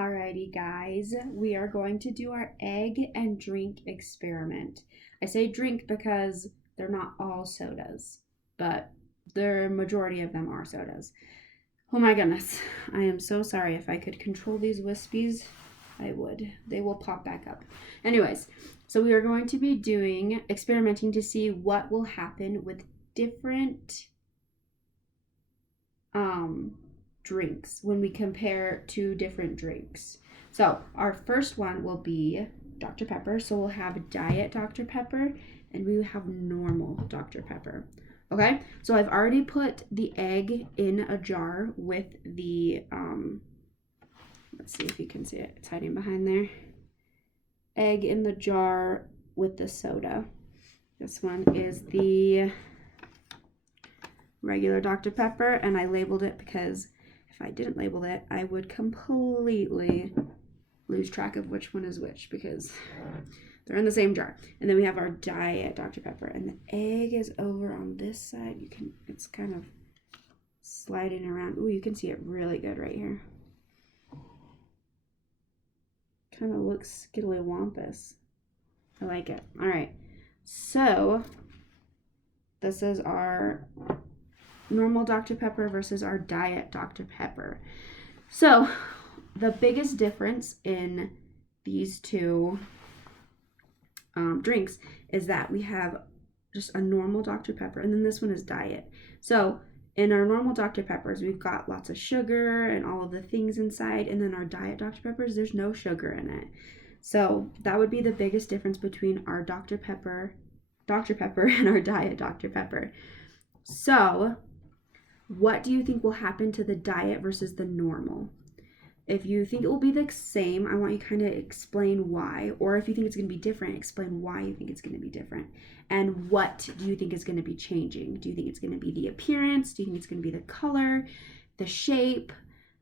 Alrighty, guys, we are going to do our egg and drink experiment. I say drink because they're not all sodas, but the majority of them are sodas. Oh my goodness, I am so sorry. If I could control these wispies, I would. They will pop back up. Anyways, so we are going to be experimenting to see what will happen with different drinks when we compare two different drinks. So our first one will be Dr. Pepper. So we'll have Diet Dr. Pepper and we will have normal Dr. Pepper. Okay, so I've already put the egg in a jar with the, let's see if you can see it. It's hiding behind there. Egg in the jar with the soda. This one is the regular Dr. Pepper, and I labeled it because if I didn't label it, I would completely lose track of which one is which because they're in the same jar. And then we have our Diet Dr. Pepper, and the egg is over on this side. It's kind of sliding around. Ooh, you can see it really good right here. Kind of looks skittily-wampus. I like it. All right, so this is our normal Dr. Pepper versus our Diet Dr. Pepper. So the biggest difference in these two drinks is that we have just a normal Dr. Pepper, and then this one is Diet. So in our normal Dr. Peppers, we've got lots of sugar and all of the things inside, and then our Diet Dr. Peppers, there's no sugar in it. So that would be the biggest difference between our Dr. Pepper and our Diet Dr. Pepper. So what do you think will happen to the Diet versus the normal? If you think it will be the same, I want you to kind of explain why. Or if you think it's going to be different, explain why you think it's going to be different. And what do you think is going to be changing? Do you think it's going to be the appearance? Do you think it's going to be the color, the shape,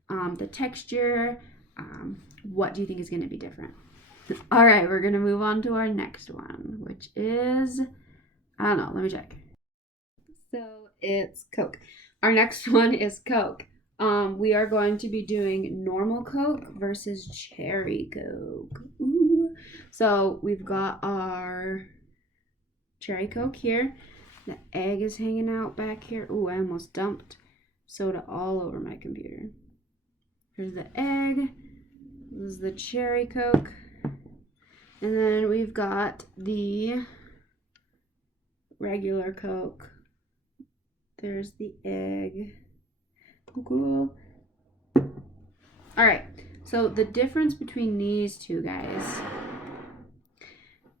the texture? What do you think is going to be different? All right, we're going to move on to our next one, which is, I don't know, let me check. So it's Coke. Our next one is Coke. We are going to be doing normal Coke versus cherry Coke. Ooh. So we've got our cherry Coke here. The egg is hanging out back here. Ooh, I almost dumped soda all over my computer. Here's the egg. This is the cherry Coke. And then we've got the regular Coke. There's the egg. Cool. All right, so the difference between these two guys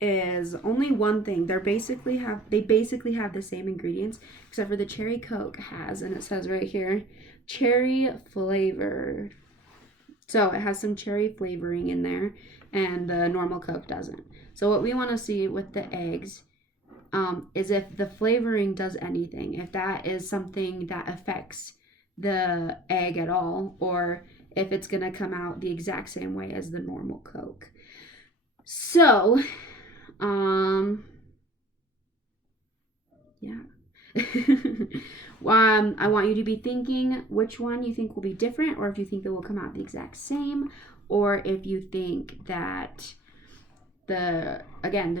is only one thing. They basically have the same ingredients, except for the cherry Coke has, and it says right here, cherry flavored. So it has some cherry flavoring in there, and the normal Coke doesn't. So what we want to see with the eggs is if the flavoring does anything, if that is something that affects the egg at all, or if it's going to come out the exact same way as the normal Coke. So, yeah. I want you to be thinking which one you think will be different, or if you think they will come out the exact same, or if you think that the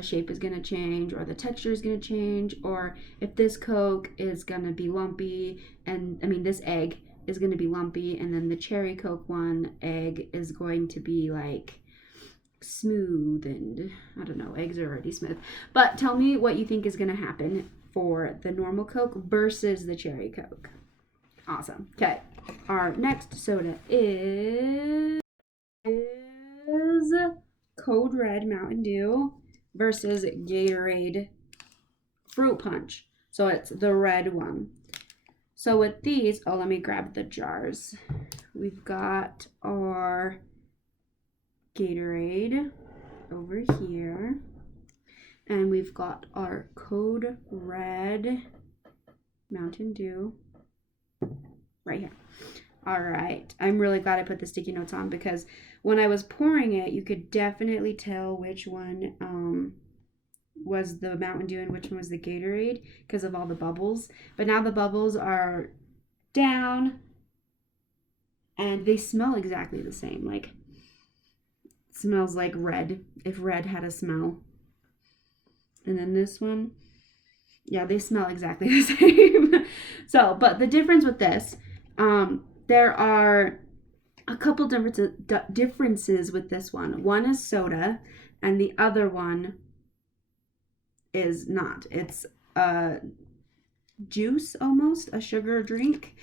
shape is going to change, or the texture is going to change, or if this Coke is going to be lumpy, and this egg is going to be lumpy, and then the cherry Coke one egg is going to be like smooth, and I don't know, eggs are already smooth. But tell me what you think is going to happen for the normal Coke versus the cherry Coke. Awesome. Okay, our next soda is Code Red Mountain Dew versus Gatorade Fruit Punch. So it's the red one. So with these, let me grab the jars. We've got our Gatorade over here. And we've got our Code Red Mountain Dew right here. All right. I'm really glad I put the sticky notes on because when I was pouring it, you could definitely tell which one was the Mountain Dew and which one was the Gatorade because of all the bubbles. But now the bubbles are down and they smell exactly the same. Like smells like red, if red had a smell. And then this one, yeah, they smell exactly the same. So, but the difference with this, there are a couple differences with this one. One is soda, and the other one is not. It's a juice almost, a sugar drink.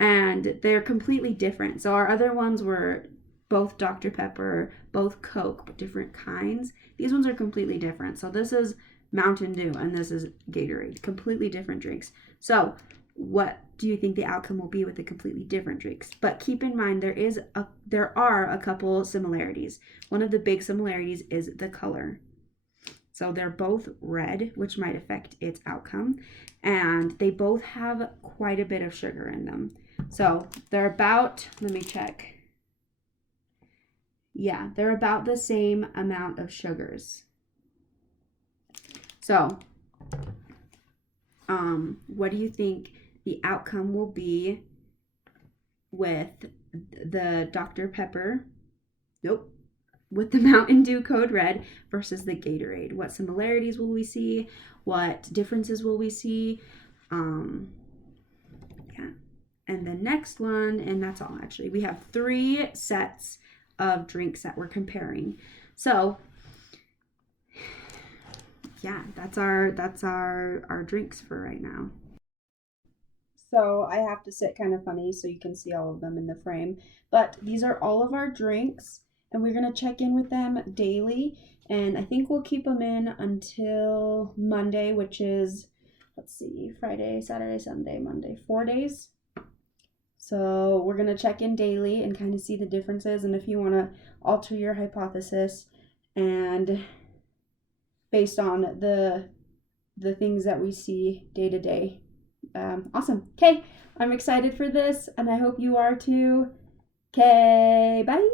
And they're completely different. So our other ones were both Dr. Pepper, both Coke, but different kinds. These ones are completely different. So this is Mountain Dew and this is Gatorade, completely different drinks. So what do you think the outcome will be with the completely different drinks? But keep in mind there are a couple similarities. One of the big similarities is the color. So they're both red, which might affect its outcome, and they both have quite a bit of sugar in them. So they're about, let me check. Yeah, they're about the same amount of sugars. So, what do you think the outcome will be with the Dr. Pepper? Nope. With the Mountain Dew Code Red versus the Gatorade. What similarities will we see? What differences will we see? Yeah. And the next one, and that's all actually. We have 3 sets of drinks that we're comparing. So, yeah, that's our drinks for right now. So I have to sit kind of funny so you can see all of them in the frame. But these are all of our drinks, and we're going to check in with them daily. And I think we'll keep them in until Monday, which is, let's see, Friday, Saturday, Sunday, Monday, 4 days. So we're going to check in daily and kind of see the differences. And if you want to alter your hypothesis and based on the things that we see day to day. Awesome. Okay, I'm excited for this, and I hope you are too. Okay, bye.